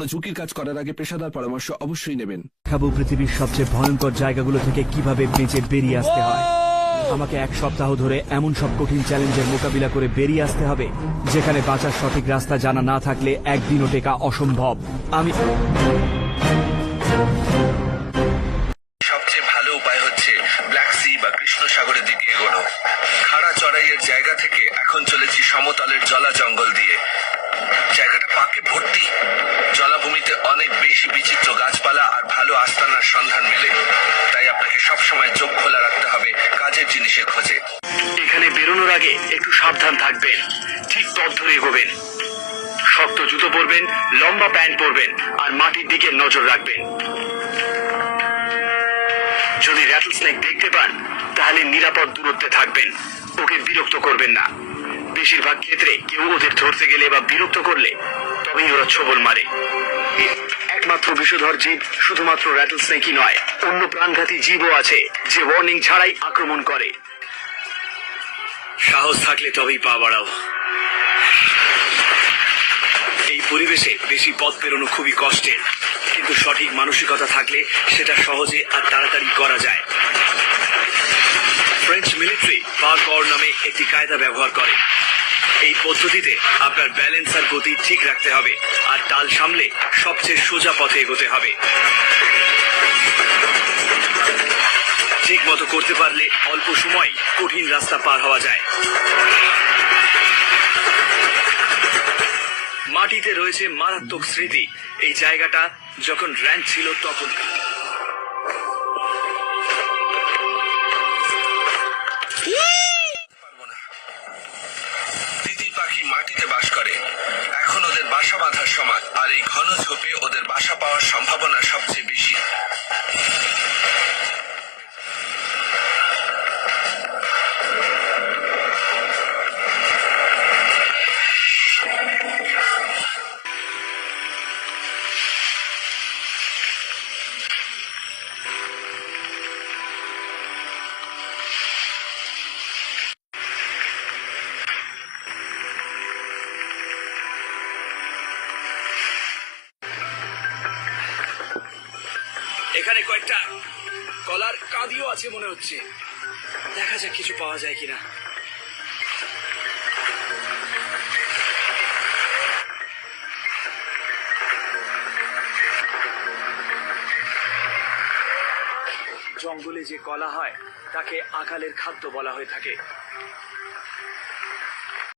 কোনো ঝুঁকির কাজ করার আগে পেশাদার পরামর্শ অবশ্যই নেবেন। খাবো পৃথিবীর সবচেয়ে ভয়ঙ্কর জায়গাগুলো থেকে কিভাবে বেঁচে বেরিয়ে আসতে হয়। আমাকে 1 সপ্তাহ ধরে এমন সব কঠিন চ্যালেঞ্জের মোকাবিলা করে বেরিয়ে আসতে হবে যেখানে বাঁচার সঠিক রাস্তা জানা না থাকলে একদিনও টেকা অসম্ভব। আমি সবচেয়ে ভালো উপায় হচ্ছে ব্ল্যাক সি বা কৃষ্ণ সাগরের দিকে এগোনো। খাড়া চড়াইয়ের জায়গা থেকে এখন চলেছি সমতলের জলা জঙ্গল দিয়ে। জায়গাটা পাকে ভর্তি। জলাভূমিতে অনেক বেশি বিচিত্র গাছপালা আর ভালো আস্তানার সন্ধান মেলে। তাই আপনাকে সবসময় চোখ খোলা রাখতে হবে কাজের জিনিসের খোঁজে। এখানে বেরোনোর আগে একটু সাবধান থাকবেন, ঠিক পথ ধরে এগোবেন। শক্ত জুতো পরবেন, লম্বা প্যান্ট পরবেন আর মাটির দিকে নজর রাখবেন। যদি র্যাটল স্নেক দেখতে পান তাহলে নিরাপদ দূরত্বে থাকবেন, ওকে বিরক্ত করবেন না। বেশিরভাগ ক্ষেত্রে কেউ ওদের ধরতে গেলে বা বিরক্ত করলে তবেই ওরা ছোবল মারে। একমাত্র বিষধর জীব শুধুমাত্র র্যাটল স্নেকই নয়, অন্য প্রাণঘাতী জীবও আছে যে ওয়ার্নিং ছাড়াই আক্রমণ করে। সাহস থাকলে তবেই পা বাড়াও। এই পরিবেশে বেশি পথ পেরোনো খুবই কষ্টের, কিন্তু সঠিক মানসিকতা থাকলে সেটা সহজে আর তাড়াতাড়ি করা যায়। ফ্রেঞ্চ মিলিটারি পারকর নামে একটি কায়দা ব্যবহার করে। এই পদ্ধতিতে আপনার ব্যালেন্স আর গতি ঠিক রাখতে হবে আর টাল সামলে সবচেয়ে সোজা পথে এগোতে হবে। ঠিক মতো করতে পারলে অল্প সময় কঠিন রাস্তা পার হওয়া যায়। মাটিতে রয়েছে মারাত্মক স্মৃতি। এই জায়গাটা যখন র্যাঞ্চ ছিল তখন তিতির পাখি মাটিতে বাস করে। এখন ওদের বাসা বাঁধার সময়, আর এই ঘন ঝোপে ওদের বাসা পাওয়ার সম্ভাবনা সবচেয়ে বেশি। এখানে কয়েকটা কলার কাঁদিও আছে মনে হচ্ছে। দেখা যাক কিছু পাওয়া যায় কিনা। জঙ্গলে যে কলা হয় তাকে আকালের খাদ্য বলা হয়ে থাকে।